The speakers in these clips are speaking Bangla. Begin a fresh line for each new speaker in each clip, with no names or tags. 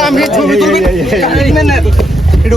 আমি ছবি তুলবি এটা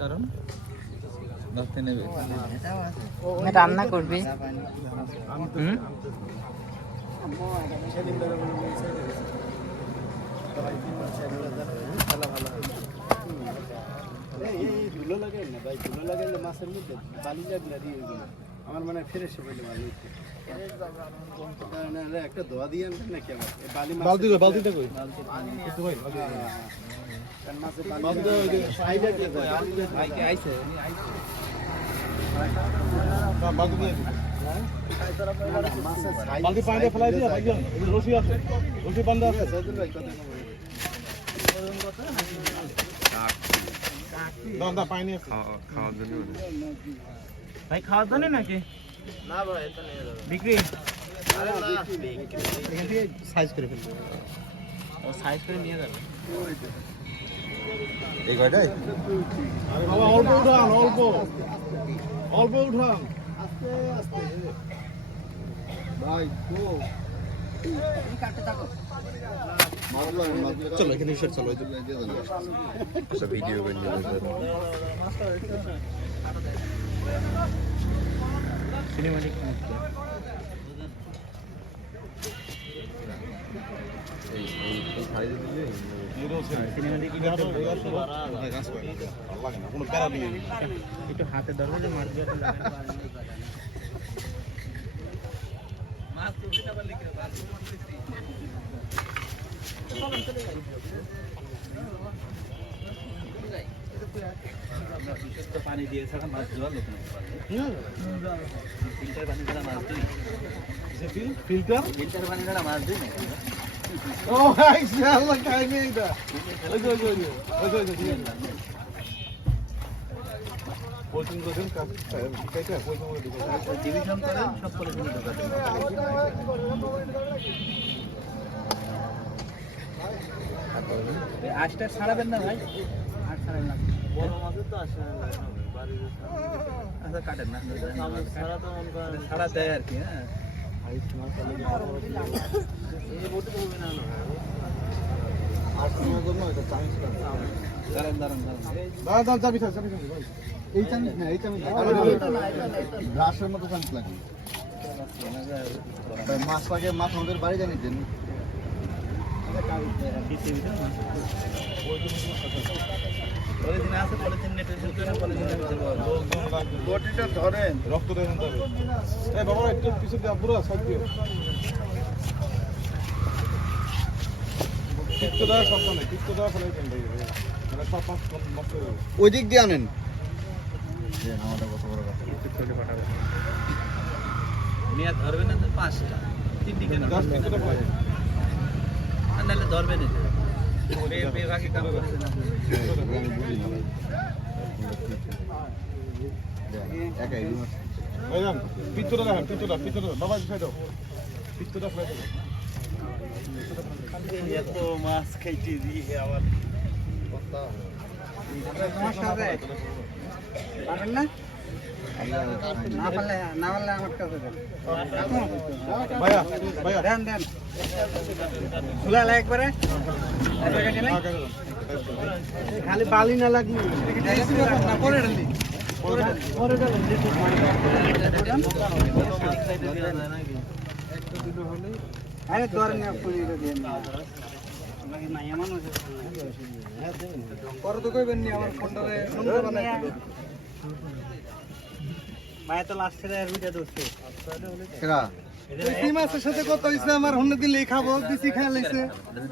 কারণ? ধরতে নেবে।
রান্না করবি। হুম?
ধুলো লাগে না ভাই? ধুলো লাগে না মাছের মধ্যে? বালি লাগবে না দিয়ে। আমার মানে ফেরে সে বললে ভালো হইতো। না, না, না, একটা ধোয়া দিয়ে আনবেন নাকি আমার বালতি কই বালতি দিয়ে দেয়।
আইকে আইছে
বালতি পানিতে ফেলাই দিয়া ভাইজান রশি আছে রশি বান্ধা আছে। ভাই কথা দাও দাও পানি আছে।
ভাই খাওয়ার জন্য নাকি?
না ভাই এটা নিয়ে যাবে
বিক্রি?
আরে না। এখান থেকে সাইজ করে ফেলব।
ও সাইজ করে নিয়ে যাবে।
এই কয়টাই
বাবা অল্প উঠান অল্প। অল্প উঠান। আস্তে আস্তে ভাই তো চলো এখানে ঈশ্বর চলো
ভিডিও
সিনেমাটিক একটু হাতে ধরবে যে মাছ দিয়ে
পানি দিয়ে ছাড়া মাছ ধোয়া লোক ফিল্টার পানি ছাড়া মাছ দিই
ফিল্টার
ফিল্টার পানি ছাড়া মাছ দিই না
ও ভাই আল্লাহ খাই নেই এটা ওই যে ওই ওই ওই ওই যে দিয়ে দিলাম। কোচিং কোচিং কাজ কাইটা কোচিং করে
ডিভিশন করে সব করে দিন
আশটা ছাড়াবেন না ভাই আট ছাড়াবেন না
বড় মাছের তো আসে
আচ্ছা কাটেন না
সারা তো মন করেন
ছাড়া দেয় আর কি হ্যাঁ।
এই বোটে তো হবে না না।
না ব্রাশের মতো চান্স লাগে। মাছ মাছ আমাদের বাড়ি দেন। ধরেন। রক্ত দেখুন তবে বাবা একটু পিছু পুরো দেওয়া ভাই মানে সব ওই দিক দিয়ে আনেন। আমাদের কত বড় কথা।
নিয়ে ধরবেন না তো পাঁচটা। আর নাহলে ধরবেন না বে- বেবাকি কাম করেছেন।
এই যান পিত্তটা দেখেন পিত্তটা পিত্তটা
মাছ খাইতে দিয়ে আবার
না খালি বালি না লাগবে আরে তোর নিয়ে পুরি দিয়ে
পরে তো কইবেন নি আমার ফোনটারে নোংরা
রুইটা ধরছে
এই মাছের সাথে কত হইছে? আমার হন্নে দিলে খাব দিছি খেয়ে লাইছে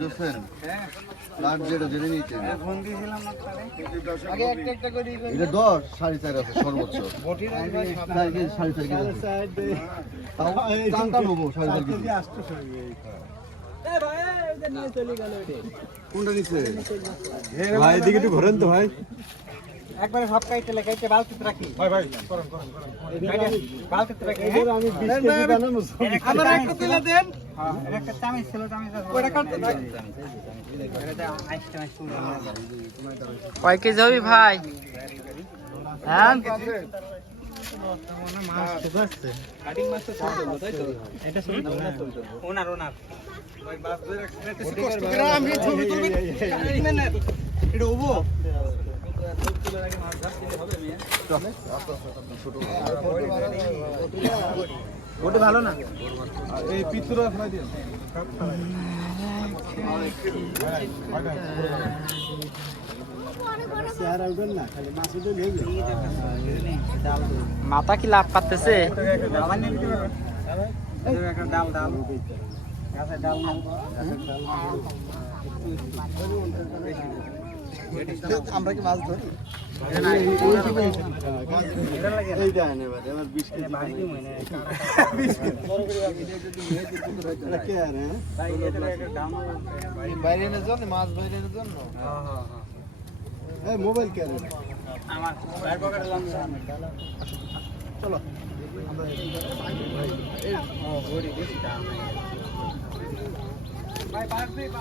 দোসেন লাট যেটা জেনে নিয়েছেন
ফোন দিয়েছিলাম না আগে একটা একটা করে
এটা দশ সাড়ে চার আছে সর্বোচ্চ।
বটির
সাড়ে চার কেজি তাও দামটা নেব সাড়ে চার কেজি। কোনটা নিচ্ছে
ভাই এদিকে একটু ঘোরেন তো ভাই। একবারে সব কাইতে লাগাইতে বালতিতে রাখি। ভাই ভাই। করুন করুন বালতিতে রাখি আমি 20 কেজি বানাবো আমার একটা তুলে দেন। হ্যাঁ একটা চামচ ছিল চামচ ওটা কাটতে থাক
কয় কেজি হবি ভাই? হ্যাঁ?
ওনার ওনার। কষ্ট করে আমি ছবি তুলবি। এটা ওবো। ওটা ভালো না? এই ফেলাই দিন
মাথা কি লাভ পাতেছে
ডাল ডাল গাছের ডাল আমরা কি মাছ ধরি? মাছ বাইরে এনে জন্য
মোবাইল কে
ইটু টুকা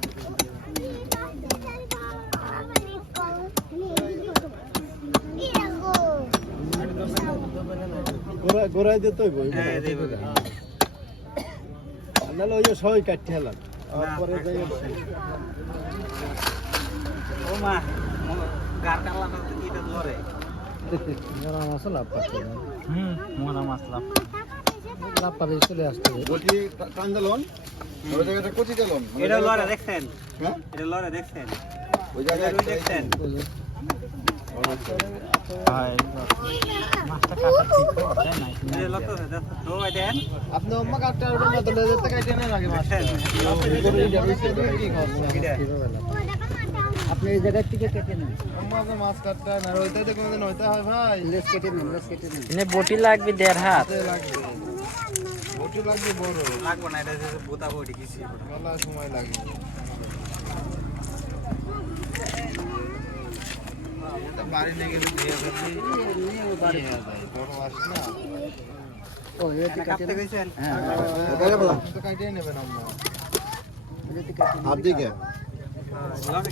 গোড়া গোড়ায় দিতে হইব নাহলে ওই সবাই কাটতে হেলাম। পরে যাই
ও মা গার কালা এটা ধরে।
হুম মোরা মাছ লাভ
বলছি কান্দালন ওই জায়গাটা কচি কালন
এটা লরে দেখছেন?
হ্যাঁ?
এটা লরে দেখছেন?
ওই
রুই দেখছেন?
কাটা
আপনি অম্মা কাটতে ওটা না তো লেজের থেকে আগে মাছ
আপনি এই জায়গা থেকে কেটে নেন।
আম্মা আপনার মাছ কাটতে হয় না ওইটাতে কোনোদিন হইতে হয় ভাই।
লেস কেটে নেন লেস কেটে নেন। এনে বটি লাগবে দেড় হাত।
লাগবে। বটি লাগবে বড়।
লাগবে না এটা বোতা বডি কিছু
মেলা সময় লাগে। বাড়ি নিয়ে গেলে দিয়ে বড় মাছ না?
ও এটা
কাটতে গেছেন?
তো কাটিয়ে নেবেন আম্মা। হাত দিকে?
লরে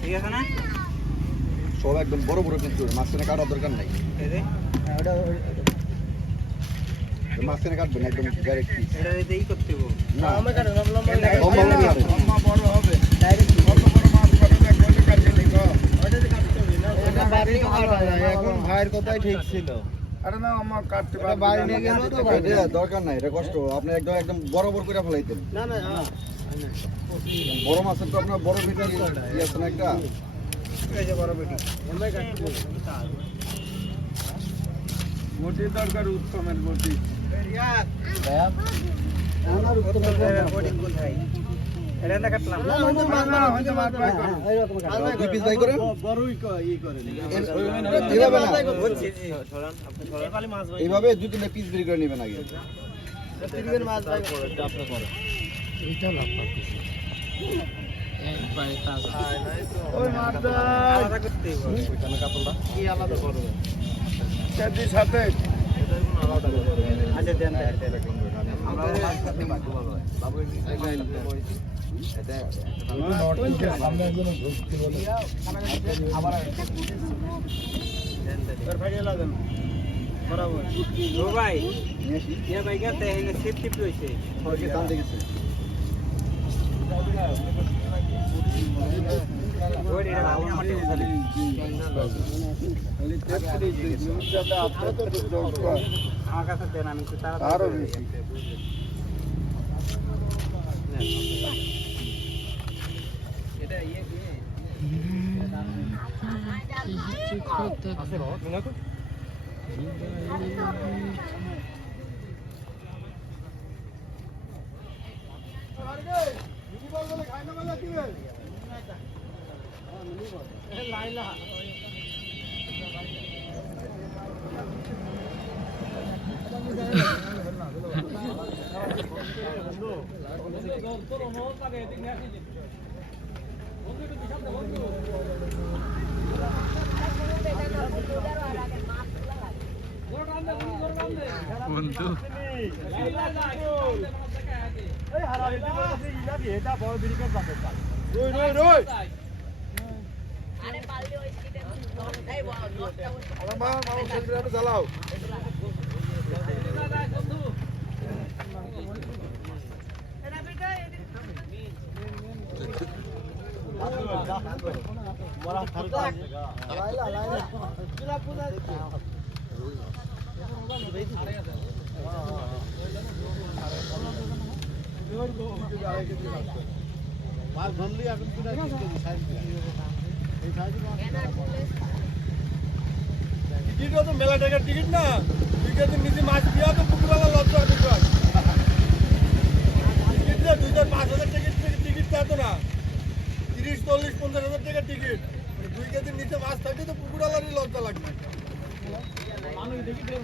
ঠিক আছে না?
সব একদম বড় বড় কিন্তু মাঝখানে কাটার দরকার নাই। মাঝখানে কাটবেন একদম ডাইরেক্ট না।
লম্বা লম্বা বাড়ি হয়, এখন ভাইয়ের কথাই ঠিক ছিল। এটা বাইরে নিয়ে গেলেও তো ভালো।
দরকার নাই এটা কষ্ট। আপনি একদম একদম বরাবর করে ফেলাইতেন।
না না
বড় মাছের তো আপনার বড় ভিতরে ইয়ে একটা?
এই যে বড় বেটি।
এটা না কাটলাম
না, মাছ না, হয়তো মাছ না।
দুই পিস বাই করেন
বড়ই ক- ই করে
এইভাবে দুই তিনটা পিস বের করে নেবেন আগে
তিরিশের মাছ ভাই করো, এটা আপনি করো। ওই মাছটা
আলাদা করতে হবে।
কি আলাদা করবে? চারদির সাথে
আচ্ছা, দেন, দেন, দেন।
বরাবর
ও ভাই, ইয়া ভাই গা, দেখেন, ছিপ টিপ রয়েছে।
সবাইকে টানতে গেছে
ওই এটা ভালো মাটি উঠালে। আমার কাছে দেন, আমি একটু তাড়াতাড়ি
আরও
করে
বেশি।
দিই।
চালাও
মাছ ধরলি, এখন কিনা সাইজ
টিকিট তো মেলা টাকার টিকিট না? টিকিটের নিচে মাছ দিয়া তো পুকুরালা লজ্জা হবে টিকিট না দুই পাঁচ হাজার টিকিট টিকিট তো না। তিরিশ, চল্লিশ, পঞ্চাশ হাজার টাকার টিকিট। দুই কেজির নিচে মাছ থাকলে তো পুকুরালারই লজ্জা লাগবে।
পানি কম খাওয়া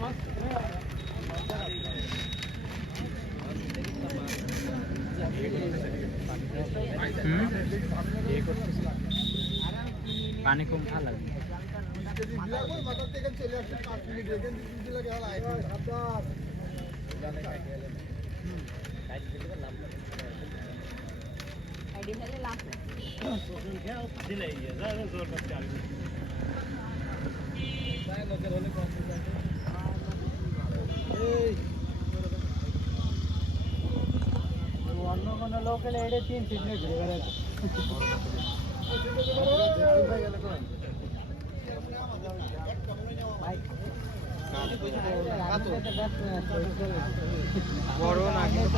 লাগবে
কেজি দিয়া কই মাথার থেকে চলে
এলে এটা তিন ফিট ঘুরে বেড়াচ্ছে।
বড় কিন্তু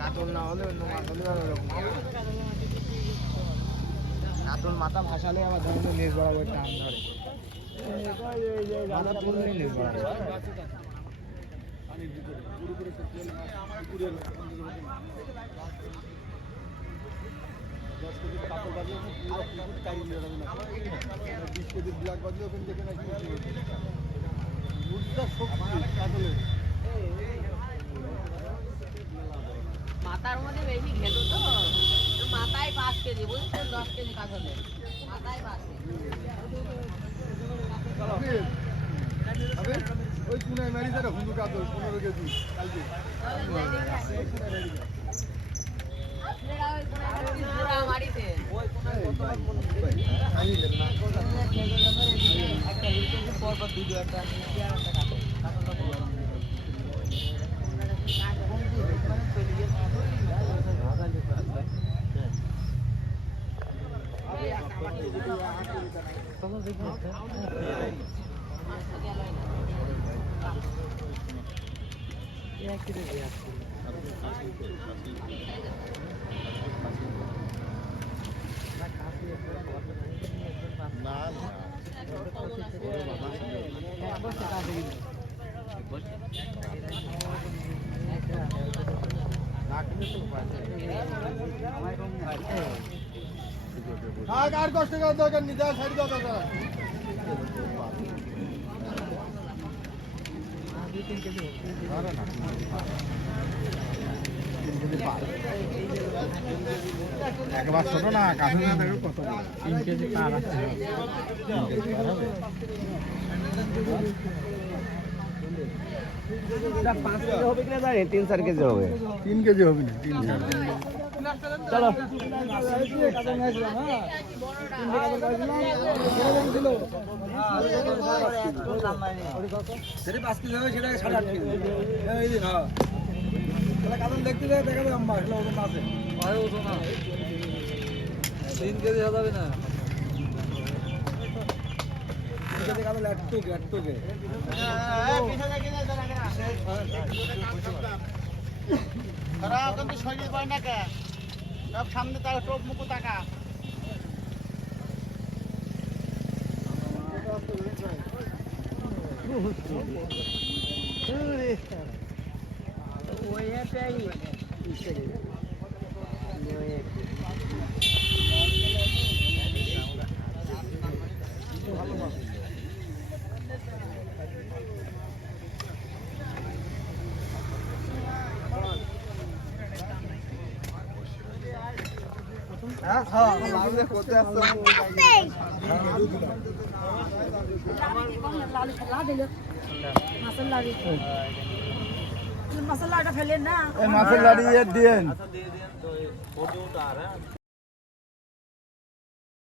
কাতল না হলে অন্য মাছ হলে মাথা ভাসালে আমার ধরনের নিজ বরাবর টান ধরে। মাথা তুললে নিজ বরাবর।
বিশ কেজি ব্ল্যাক বাজলে ওখান থেকে নাকি মুরগিটা শক্তি কাতলের
মাথার মধ্যে বেশি ঘেটো তো। মাথায় পাঁচ কেজি বুঝছেন দশ কেজি কাঁচলে মাথায় পাঁচ কেজি।
ওই কুনায় মারি যারা হুন্দু কাতল পনেরো কেজি কালকে আর কষ্ট করার দরকার যা ছাড়ি দাও দাদা। একবার ছোট না কাছে না দেখো কত তিন কেজি পার আছে। তিন কেজি হবে। না তিন
সেটা পাঁচ কেজি হবে সেটা সাড়ে আট কেজি। এই দিন হ্যাঁ। তাহলে দেখতে যায় দেখা যায় আম্মা সেটা ওজন আছে। আরে ওজন না তিন কেজি হবে না। তিন কেজি কারণ একটুকে একটুকে
সামনে তার টোপ মুখো টাকা
মশলাটা ফেলেন না
মাছের লাড়ি দিয়ে দিন